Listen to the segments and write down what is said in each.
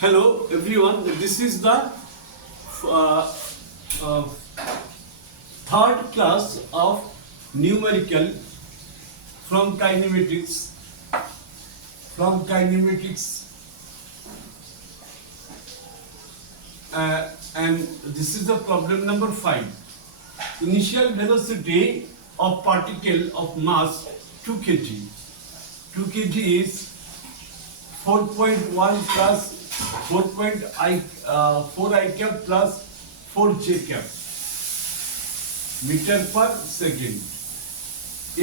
Hello everyone, this is the third class of numerical from kinematics. And this is the problem number 5. Initial velocity of particle of mass 2 kg. 2 kg is 4.1 plus 4 I cap plus 4 j cap meter per second.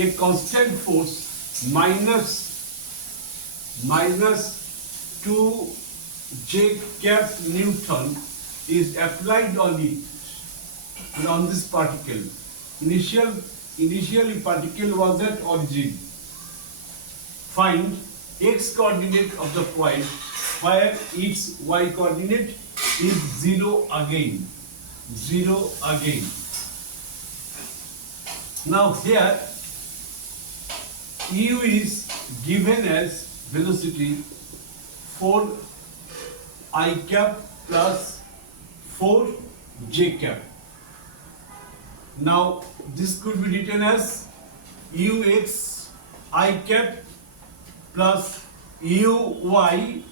A constant force minus 2 j cap Newton is applied on it, on this particle. Initially particle was at origin. Find x coordinate of the point where its y coordinate is 0 again. Now here u is given as velocity 4 I cap plus 4 j cap. Now this could be written as ux I cap plus uy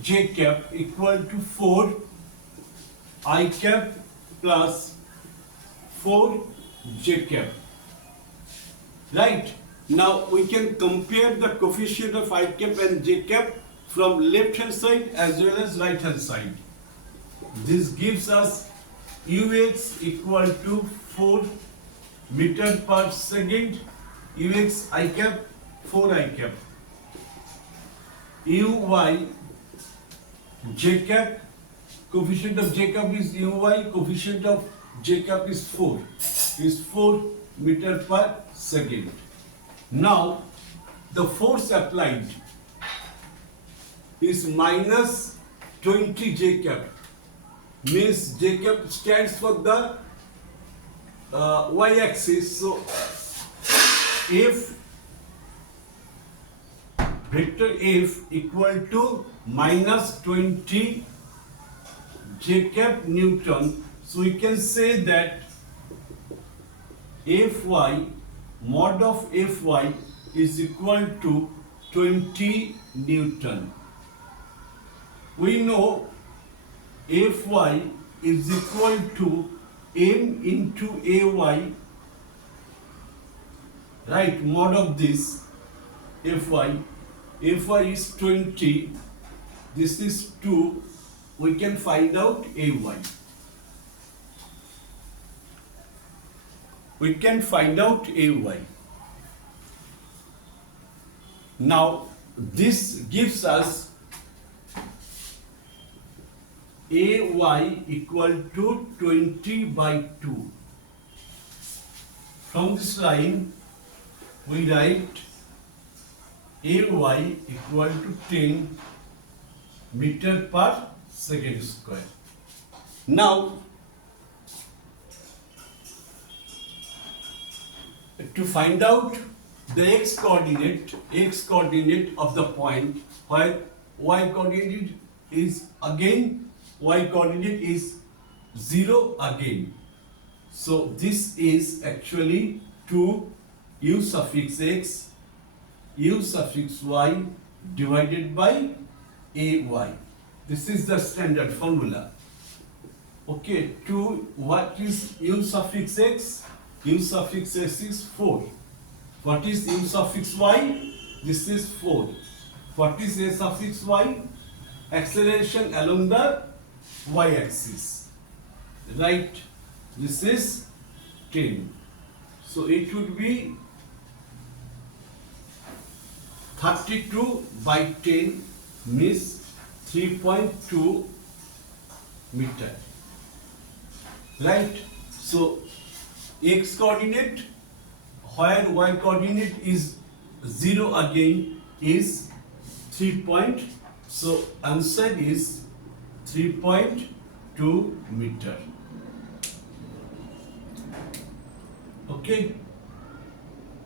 j cap equal to 4 I cap plus 4 j cap. Right? Now we can compare the coefficient of I cap and j cap from left hand side as well as right hand side. This gives us ux equal to 4 meter per second, ux I cap 4 I cap, uy j cap, coefficient of j cap is uy, coefficient of j cap is 4 meter per second. Now the force applied is minus 20 j cap, means j cap stands for the y axis. So if vector F equal to minus 20 j cap Newton, so we can say that Fy, mod of Fy is equal to 20 Newton. We know Fy is equal to m into Ay, right? Mod of this Fy is 20, this is 2, we can find out Ay. Now this gives us Ay equal to 20 by 2. From this line we write Ay equal to 10 meter per second square. Now to find out the x coordinate of the point where y coordinate is 0 again. So this is actually 2 u suffix x u suffix y divided by ay. This is the standard formula. Okay, 2, what is u suffix x? U suffix x is 4. What is u suffix y? This is 4. What is a suffix y? Acceleration along the y axis. Right? This is 10. So it would be 32 by 10 means 3.2 meter. Right? So x coordinate where y coordinate is 0 again is 3. So answer is 3.2 meter. Okay,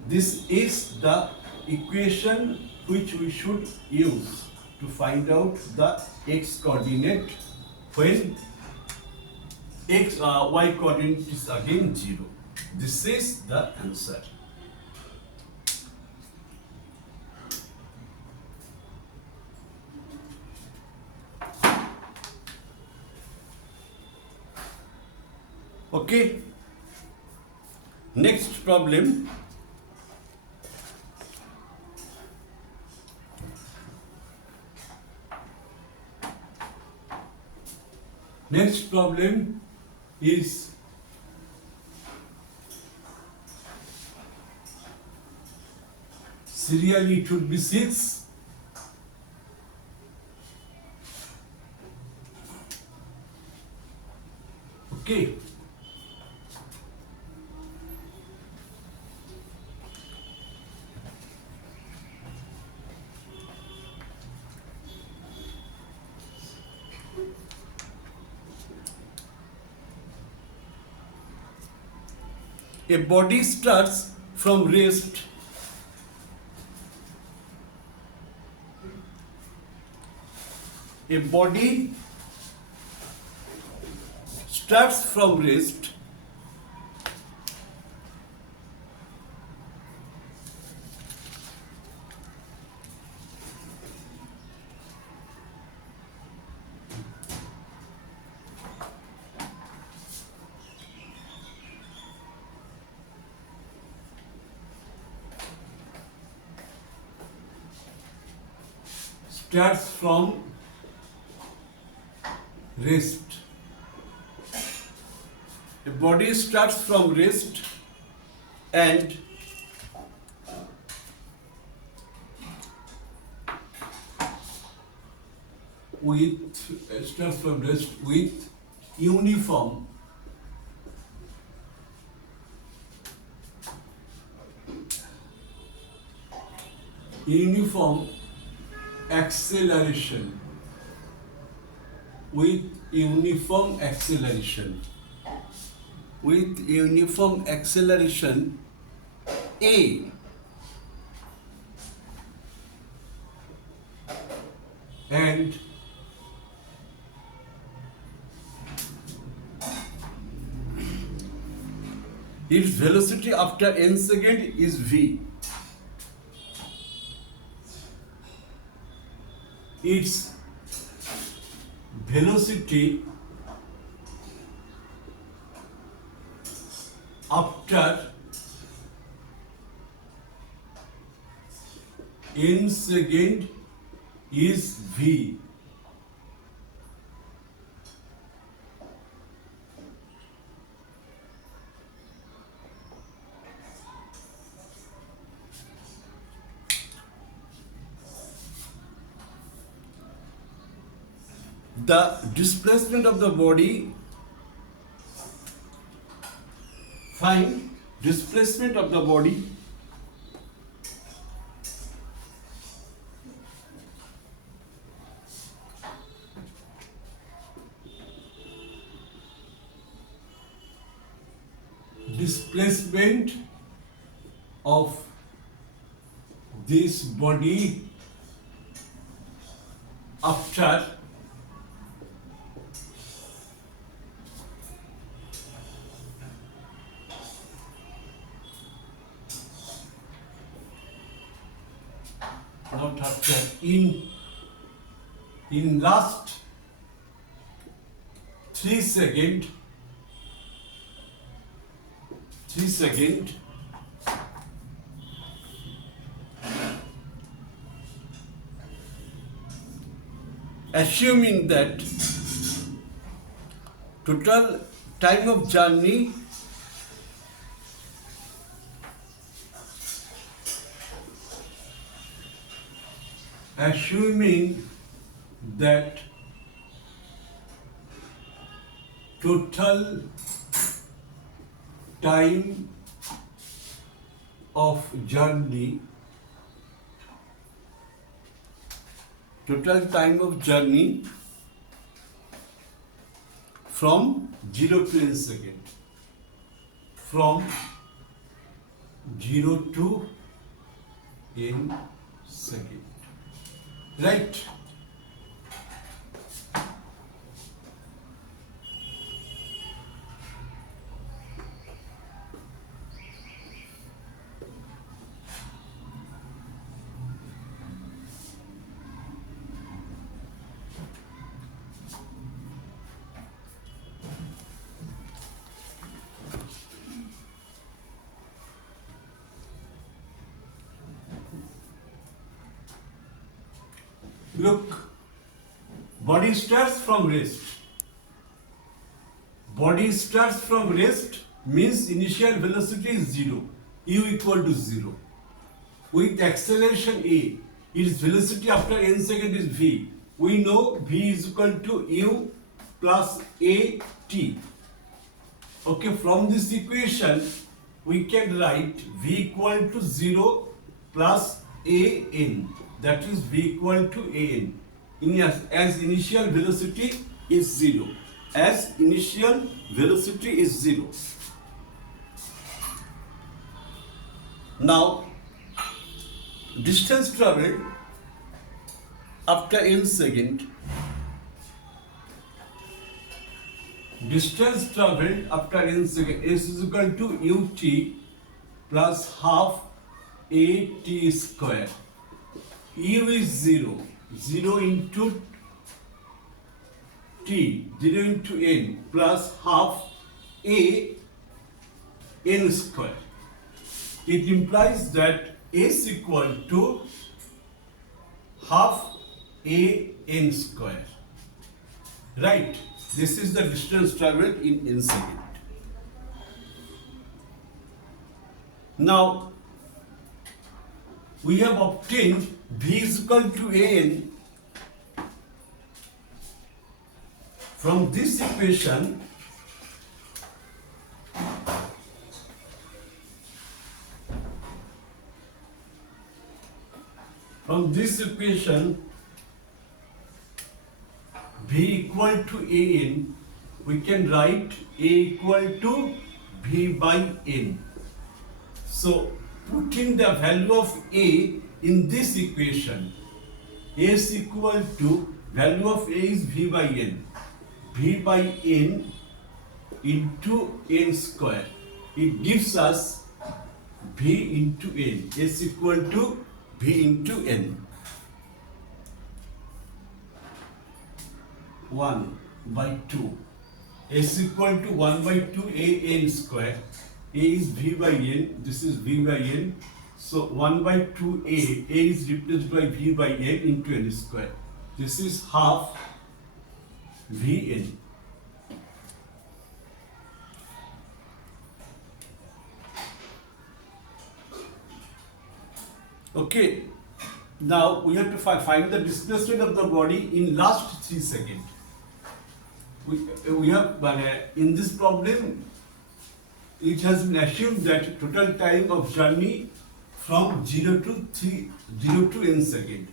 this is the equation which we should use. to find out the x coordinate when y coordinate is again 0. This is the answer. Okay. Next problem. Next problem is serially it would be 6. Okay. A body starts from rest. A body starts from rest starts from rest. The body starts from rest and starts from rest with uniform acceleration, with uniform acceleration A, and its velocity after n second is v. Its velocity after n second is v. The displacement of the body, find displacement of the body of this body after in last 3 seconds, assuming that total time of journey total time of journey from 0 to n second, from 0 to n second, right? Look, body starts from rest. Body starts from rest means initial velocity is 0, u equal to 0. With acceleration a, its velocity after n second is v. We know v is equal to u plus a t. Okay, from this equation we can write v equal to 0 plus a n. That is v equal to a n. As initial velocity is 0. As initial velocity is 0. Now, distance traveled after n second. Distance traveled after n second is equal to ut plus half at square. U is 0. 0 into t, 0 into n plus half a n square. It implies that s equal to half a n square. Right? This is the distance traveled in n second. Now, we have obtained v is equal to an. From this equation, v equal to an, we can write a equal to v by n. So, putting the value of a in this equation, s equal to value of a is v by n. V by n into n square. It gives us v into n. S equal to v into n. 1 by 2. S equal to 1 by 2 a n square. A is v by n. This is v by n. So 1 by 2 a. A is replaced by v by n into n square. This is half Vn. Okay, now we have to find the displacement of the body in last 3 seconds. We have in this problem, it has been assumed that total time of journey from 0 to n second.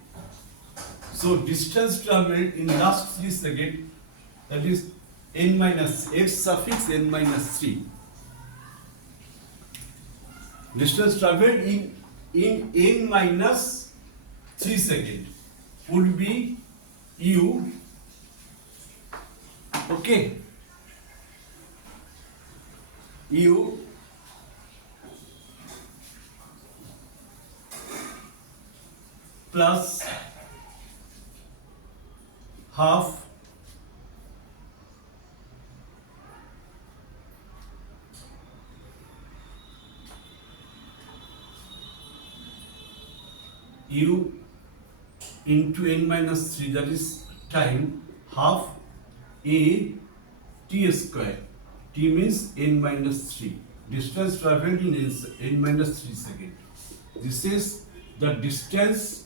So distance traveled in last 3 seconds, that is n minus x suffix n minus 3. Distance traveled in n minus 3 seconds would be u. Okay, u plus half u into n minus 3, that is time, half a t square. T means n minus 3. Distance traveled in n minus 3 seconds. This is the distance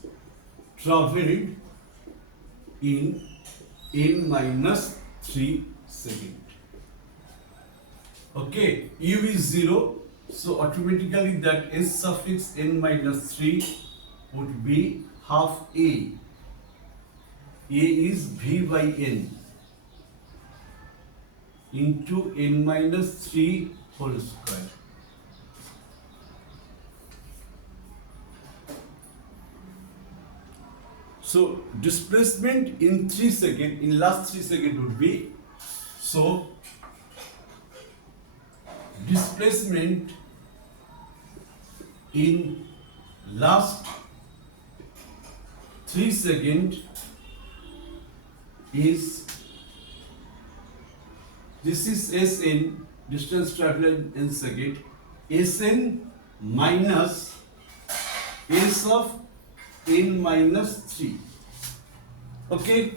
traveled in n minus 3 seconds. Okay, u is 0, so automatically that s suffix n minus 3 would be half a. A is v by n into n minus 3 whole square. So displacement in 3 seconds, in last 3 seconds would be, so displacement in last 3 seconds is, this is Sn, distance travelled in second, Sn minus S of n minus 3. Okay.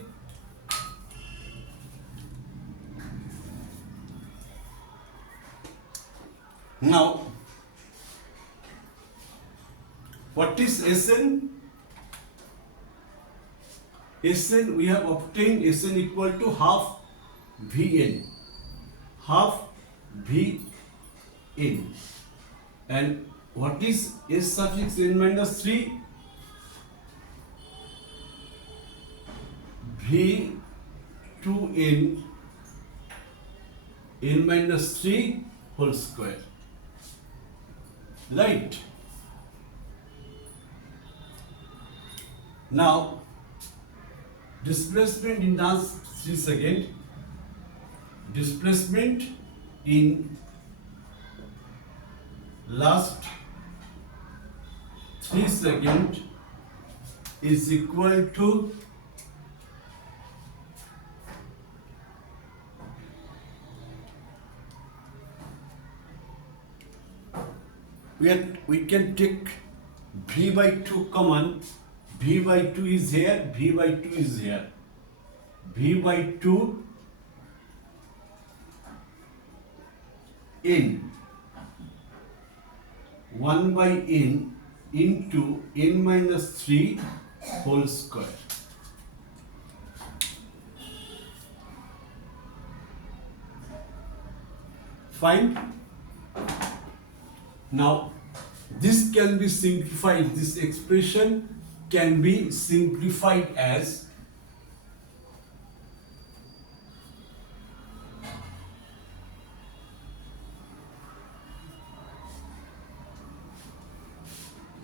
Now, what is Sn? Sn, we have obtained Sn equal to half Vn. Half Vn. And what is S suffix n minus 3? V2n n minus 3 whole square. Right. Now, displacement in last 3 seconds. Displacement in last 3 seconds is equal to we can take V by 2 common. V by 2 is here, V by 2 is here. V by 2 n 1 by n into n minus 3 whole square. Fine. Now, this can be simplified, this expression can be simplified as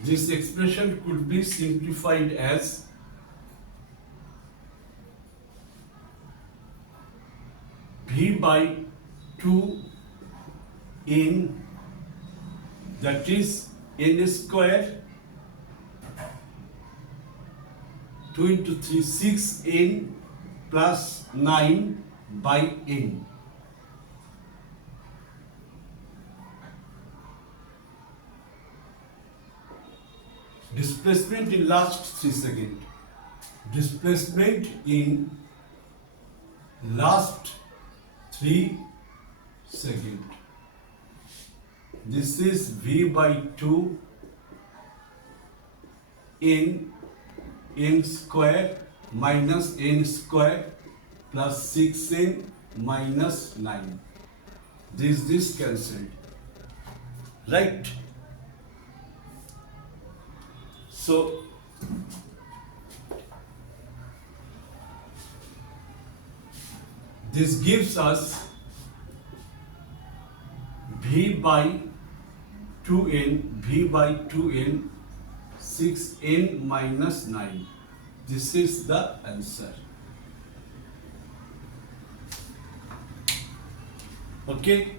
this expression could be simplified as V by 2 n, that is n square 2 into 3 6n plus 9 by n. Displacement in last 3 seconds. Displacement in last 3 seconds. This is V by 2 n square minus n square plus 6n minus 9. This cancelled. Right? So, this gives us V by 2n 6n minus 9. This is the answer. Okay.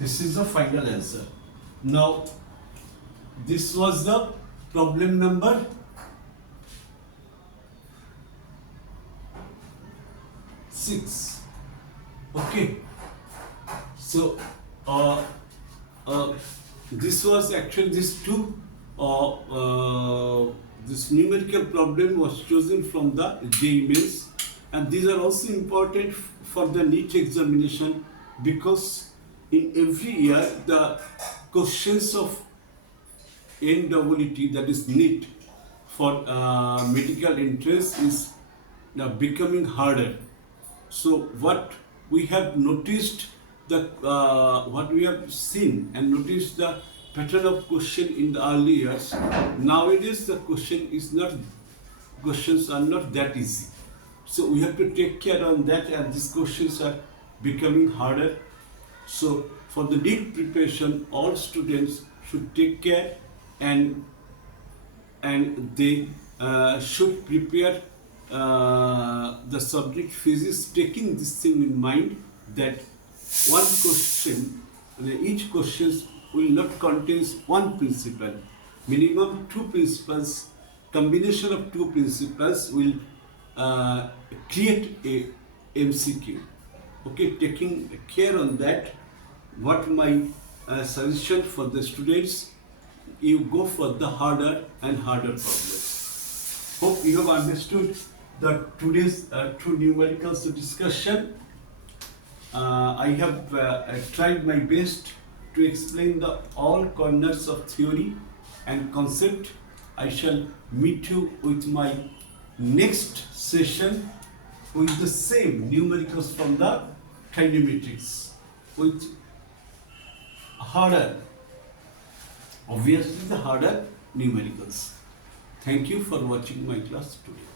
This is the final answer. Now, this was the problem number 6. Okay. So, this was actually this numerical problem was chosen from the JEE Mains, and these are also important for the NEET examination, because in every year the questions of NEET, that is NEET for medical entrance, is becoming harder. So what we have noticed, what we have seen and noticed the pattern of question in the early years. Nowadays the questions are not that easy. So we have to take care on that, and these questions are becoming harder. So for the NEET preparation, all students should take care, and they should prepare the subject physics, taking this thing in mind that one question, each question will not contain one principle. Minimum 2 principles combination of two principles will create a MCQ. Okay, taking care on that, what my suggestion for the students, you go for the harder and harder problems. Hope you have understood the today's true numericals discussion. I have tried my best to explain the all corners of theory and concept. I shall meet you with my next session with the same numericals from the kinematics with harder, obviously the harder numericals. Thank you for watching my class today.